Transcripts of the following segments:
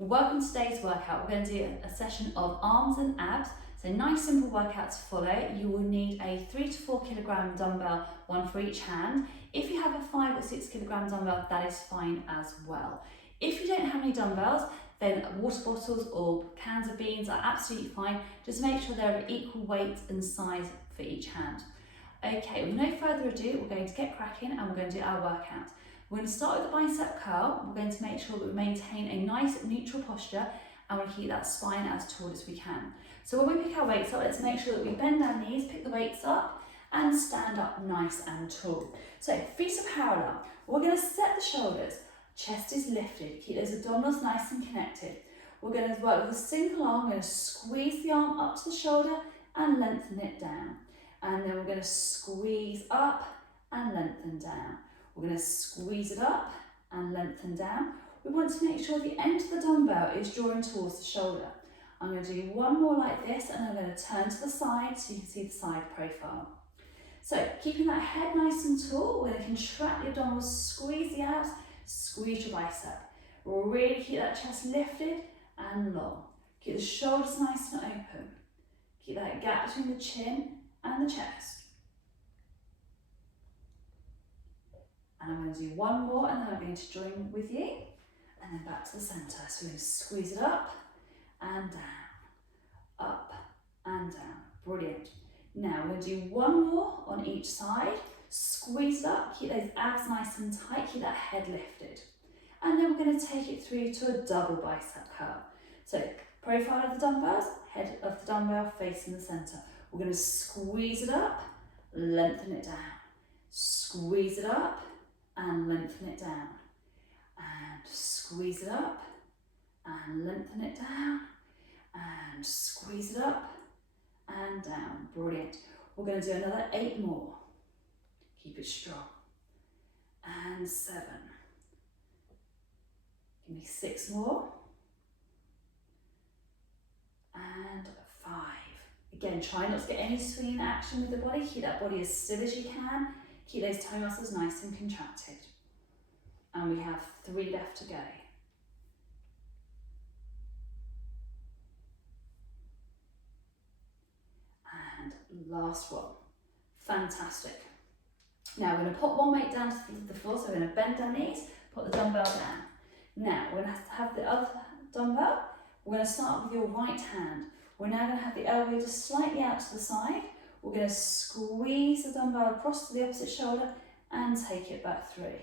Welcome to today's workout. We're going to do a session of arms and abs. So nice simple workout to follow. You will need a 3 to 4 kilogram dumbbell, one for each hand. If you have a 5 or 6 kilogram dumbbell, that is fine as well. If you don't have any dumbbells, then water bottles or cans of beans are absolutely fine. Just make sure they're of equal weight and size for each hand. Okay, with no further ado, we're going to get cracking and we're going to do our workout. We're going to start with the bicep curl. We're going to make sure that we maintain a nice neutral posture and we'll keep that spine as tall as we can. So when we pick our weights up, let's make sure that we bend our knees, pick the weights up and stand up nice and tall. So feet are parallel. We're going to set the shoulders, chest is lifted, keep those abdominals nice and connected. We're going to work with a single arm, we're going to squeeze the arm up to the shoulder and lengthen it down. And then we're going to squeeze up and lengthen down. We're going to squeeze it up and lengthen down. We want to make sure the end of the dumbbell is drawing towards the shoulder. I'm going to do one more like this and I'm going to turn to the side so you can see the side profile. So keeping that head nice and tall, we're going to contract the abdominals, squeeze the abs, squeeze your bicep. We'll really keep that chest lifted and long. Keep the shoulders nice and open. Keep that gap between the chin and the chest. And I'm going to do one more and then I'm going to join with you and then back to the centre. So we're going to squeeze it up and down, up and down. Brilliant. Now we're going to do one more on each side. Squeeze it up, keep those abs nice and tight, keep that head lifted. And then we're going to take it through to a double bicep curl. So profile of the dumbbells, head of the dumbbell facing the centre. We're going to squeeze it up, lengthen it down. Squeeze it up and lengthen it down. And squeeze it up and lengthen it down. And squeeze it up and down. Brilliant. We're going to do another 8 more. Keep it strong. And 7. Give me 6 more. And 5. Again, try not to get any swinging action with the body. Keep that body as still as you can. Keep those toe muscles nice and contracted. And we have 3 left to go. And last one. Fantastic. Now we're going to put one weight down to the floor, so we're going to bend our knees, put the dumbbell down. Now we're going to have the other dumbbell. We're going to start with your right hand. We're now going to have the elbow just slightly out to the side. We're going to squeeze the dumbbell across to the opposite shoulder and take it back through.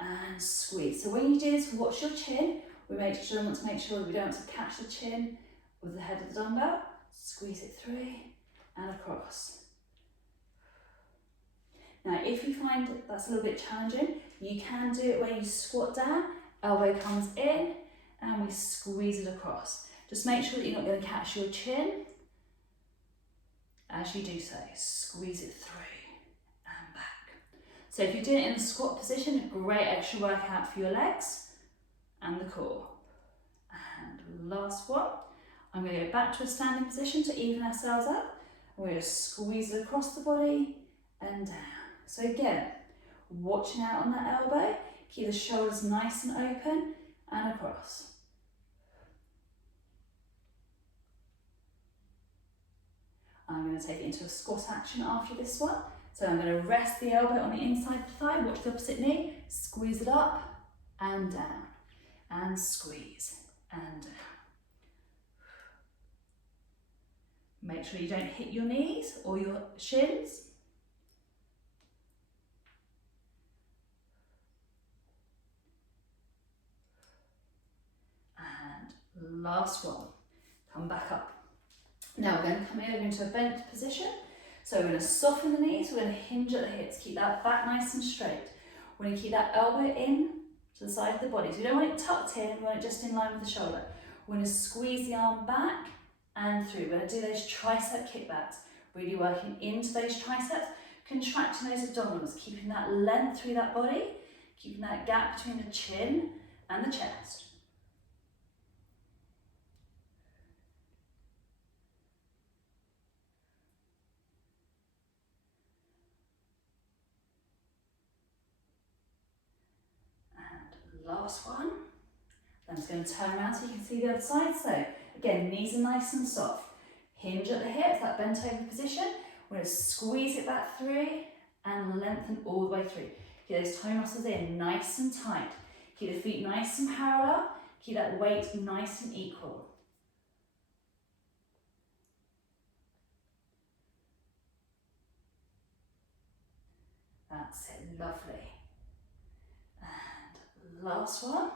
And squeeze. So when you do this, watch your chin. We want to make sure that we don't want to catch the chin with the head of the dumbbell. Squeeze it through and across. Now, if you find that's a little bit challenging, you can do it where you squat down, elbow comes in, and we squeeze it across. Just make sure that you're not going to catch your chin. As you do so, squeeze it through and back. So if you're doing it in a squat position, a great extra workout for your legs and the core. And last one, I'm going to go back to a standing position to even ourselves up. We're going to squeeze it across the body and down. So again, watching out on that elbow, keep the shoulders nice and open and across. I'm going to take it into a squat action after this one. So I'm going to rest the elbow on the inside of the thigh, watch the opposite knee, squeeze it up and down, and squeeze and down. Make sure you don't hit your knees or your shins. And last one, come back up. Now we're going to come over into a bent position. So we're going to soften the knees, we're going to hinge at the hips, keep that back nice and straight. We're going to keep that elbow in to the side of the body. So we don't want it tucked in, we want it just in line with the shoulder. We're going to squeeze the arm back and through. We're going to do those tricep kickbacks, really working into those triceps, contracting those abdominals, keeping that length through that body, keeping that gap between the chin and the chest. Last one, Then I'm just going to turn around so you can see the other side. So again, knees are nice and soft. Hinge at the hips, that bent over position. We're going to squeeze it back through and lengthen all the way through. Keep those toe muscles in nice and tight. Keep the feet nice and parallel. Keep that weight nice and equal. That's it, lovely. And last one.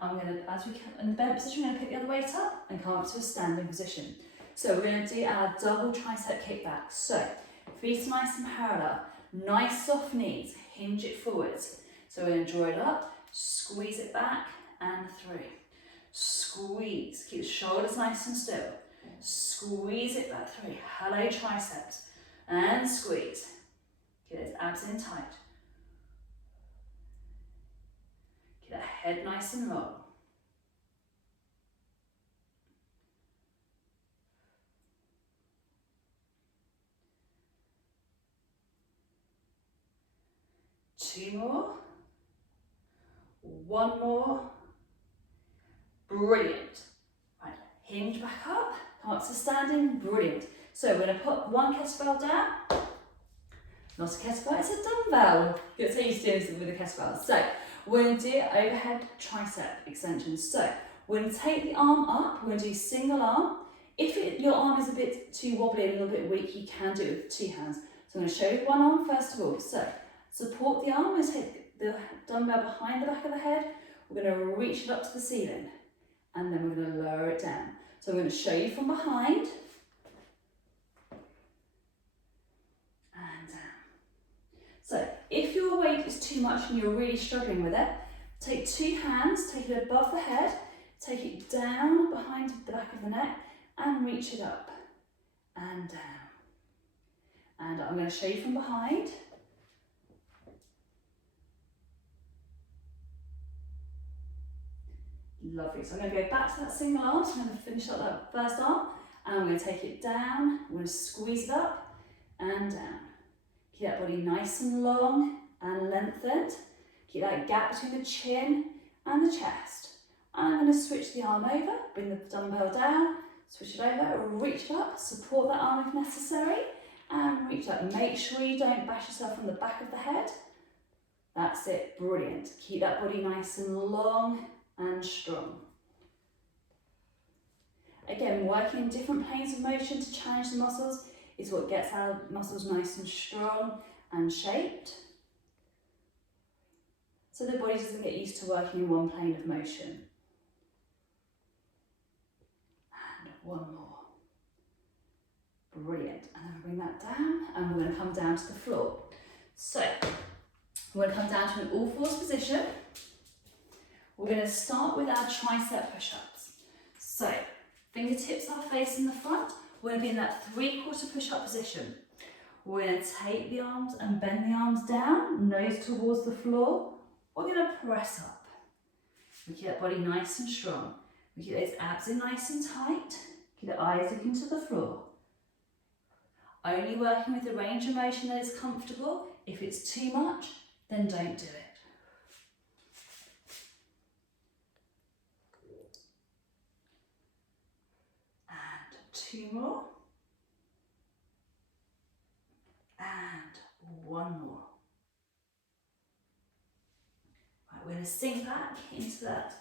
I'm going to, as we come in the bent position, we're going to pick the other weight up and come up to a standing position. So we're going to do our double tricep kickback. So feet nice and parallel, nice soft knees, hinge it forwards. So we're going to draw it up, squeeze it back and through. Squeeze, keep the shoulders nice and still. Squeeze it back through. Hello triceps. And squeeze. Keep those abs in tight. Keep that head nice and long. Two more. One more. Brilliant. Right, hinge back up, come up to standing, brilliant. So we're going to put one kettlebell down. Not a kettlebell, it's a dumbbell. Get so used to doing something with a kettlebell. So we're going to do overhead tricep extensions. So we're going to take the arm up, we're going to do single arm. If your arm is a bit too wobbly, a little bit weak, you can do it with two hands. So I'm going to show you one arm first of all. So support the arm, we're going to take the dumbbell behind the back of the head. We're going to reach it up to the ceiling. And then we're going to lower it down. So I'm going to show you from behind. And down. So if your weight is too much and you're really struggling with it, take two hands, take it above the head, take it down behind the back of the neck and reach it up and down. And I'm going to show you from behind. Lovely, so I'm going to go back to that single arm, so I'm going to finish up that first arm, and I'm going to take it down, I'm going to squeeze it up and down. Keep that body nice and long and lengthened. Keep that gap between the chin and the chest. And I'm going to switch the arm over, bring the dumbbell down, switch it over, reach it up, support that arm if necessary, and reach up. Make sure you don't bash yourself on the back of the head. That's it, brilliant. Keep that body nice and long and strong. Again, working in different planes of motion to challenge the muscles is what gets our muscles nice and strong and shaped. So the body doesn't get used to working in one plane of motion. And one more. Brilliant. And then bring that down and we're going to come down to the floor. So we're going to come down to an all fours position. We're going to start with our tricep push-ups. So, fingertips are facing the front. We're going to be in that 3/4 push-up position. We're going to take the arms and bend the arms down, nose towards the floor. We're going to press up. We keep that body nice and strong. We keep those abs in nice and tight. Keep the eyes looking to the floor. Only working with the range of motion that is comfortable. If it's too much, then don't do it. Two more, and one more. Right, we're going to sink back into that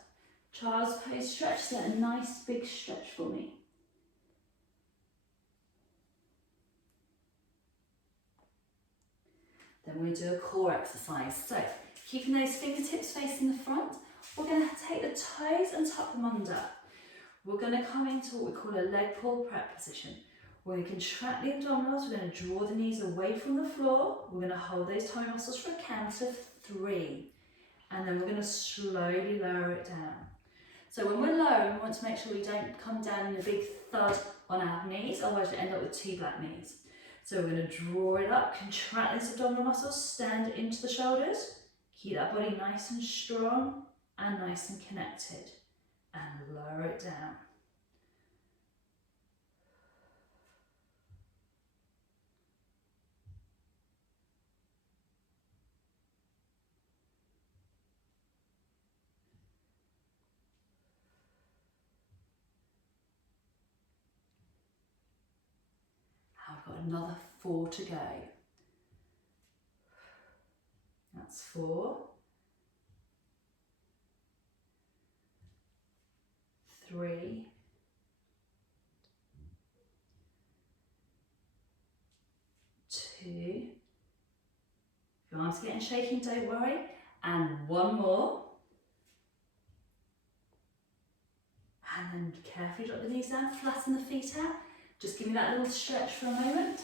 child's pose stretch, so a nice big stretch for me. Then we're going to do a core exercise. So, keeping those fingertips facing the front, we're going to take the toes and tuck them under. We're going to come into what we call a leg pull prep position. We're going to contract the abdominals, we're going to draw the knees away from the floor, we're going to hold those tummy muscles for a count of 3, and then we're going to slowly lower it down. So when we're lowering, we want to make sure we don't come down in a big thud on our knees, otherwise we end up with 2 black knees. So we're going to draw it up, contract those abdominal muscles, stand into the shoulders, keep that body nice and strong and nice and connected. And lower it down. another 4 to go. That's 4, 3, 2, if your arms are getting shaky, don't worry, and 1 more. And then carefully drop the knees down, flatten the feet out. Just give me that little stretch for a moment.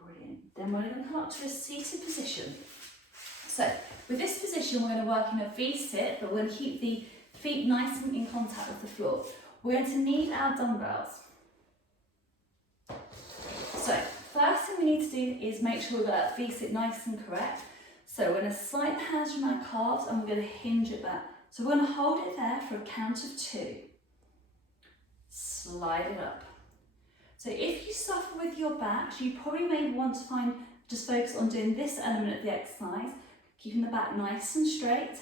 Brilliant. Then we're going to come up to a seated position. So with this position, we're going to work in a V-sit, but we're going to keep the feet nice and in contact with the floor. We're going to need our dumbbells. So first thing we need to do is make sure we've got that V-sit nice and correct. So we're going to slide the hands from our calves and we're going to hinge it back. So we're going to hold it there for a count of 2. Slide it up. So if you suffer with your back, you probably may want to just focus on doing this element of the exercise, keeping the back nice and straight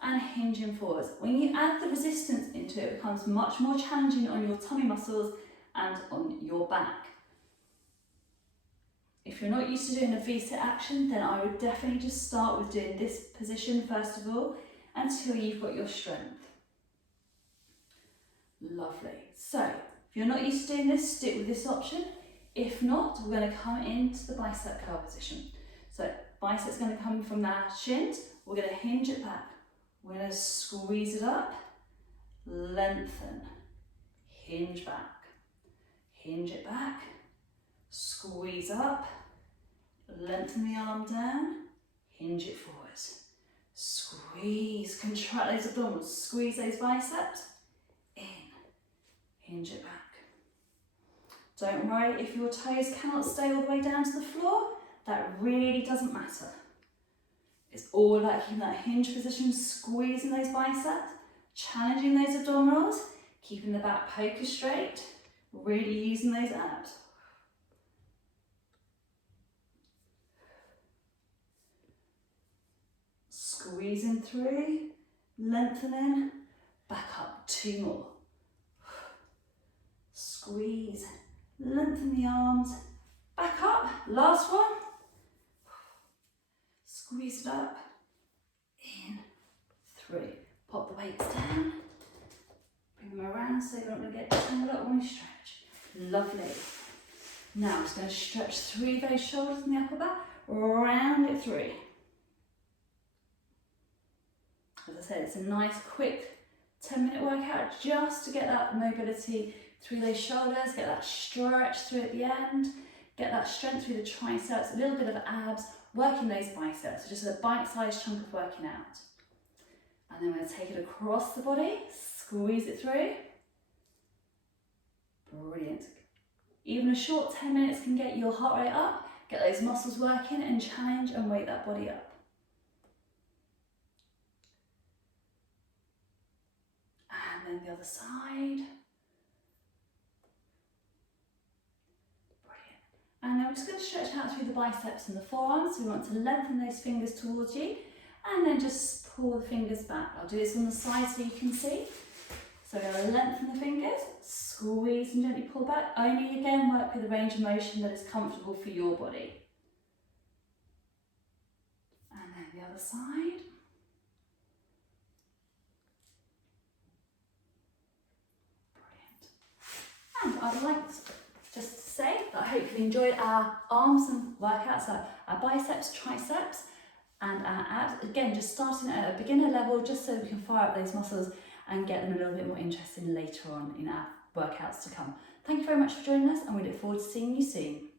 and hinging forwards. When you add the resistance into it, it becomes much more challenging on your tummy muscles and on your back. If you're not used to doing a V-sit action, then I would definitely just start with doing this position first of all, until you've got your strength. Lovely. So, if you're not used to doing this, stick with this option. If not, we're going to come into the bicep curl position. So, bicep's going to come from our shins. We're going to hinge it back. We're going to squeeze it up, lengthen, hinge back, hinge it back, squeeze up, lengthen the arm down, hinge it forwards. Squeeze, contract those abdominals, squeeze those biceps, in, hinge it back. Don't worry if your toes cannot stay all the way down to the floor, that really doesn't matter. It's all about keeping that hinge position, squeezing those biceps, challenging those abdominals, keeping the back poker straight, really using those abs. Squeezing through, lengthening, back up, 2 more. Squeeze, lengthen the arms, back up, last one. Squeeze it up, in, through. Pop the weights down, bring them around so you're not going to get tangled up when you stretch. Lovely. Now I'm just going to stretch through those shoulders and the upper back, round it through. As I said, it's a nice quick 10-minute workout just to get that mobility through those shoulders, get that stretch through at the end, get that strength through the triceps, a little bit of abs, working those biceps, so just a bite-sized chunk of working out. And then we're going to take it across the body, squeeze it through. Brilliant. Even a short 10 minutes can get your heart rate up, get those muscles working and challenge and wake that body up. And then the other side. Brilliant. And then we're just going to stretch out through the biceps and the forearms. So we want to lengthen those fingers towards you and then just pull the fingers back. I'll do this on the side so you can see. So we're going to lengthen the fingers, squeeze and gently pull back. Only again work with a range of motion that is comfortable for your body. And then the other side. And I'd like to just say that I hope you enjoyed our arms and workouts, our biceps, triceps and our abs. Again, just starting at a beginner level just so we can fire up those muscles and get them a little bit more interesting later on in our workouts to come. Thank you very much for joining us and we look forward to seeing you soon.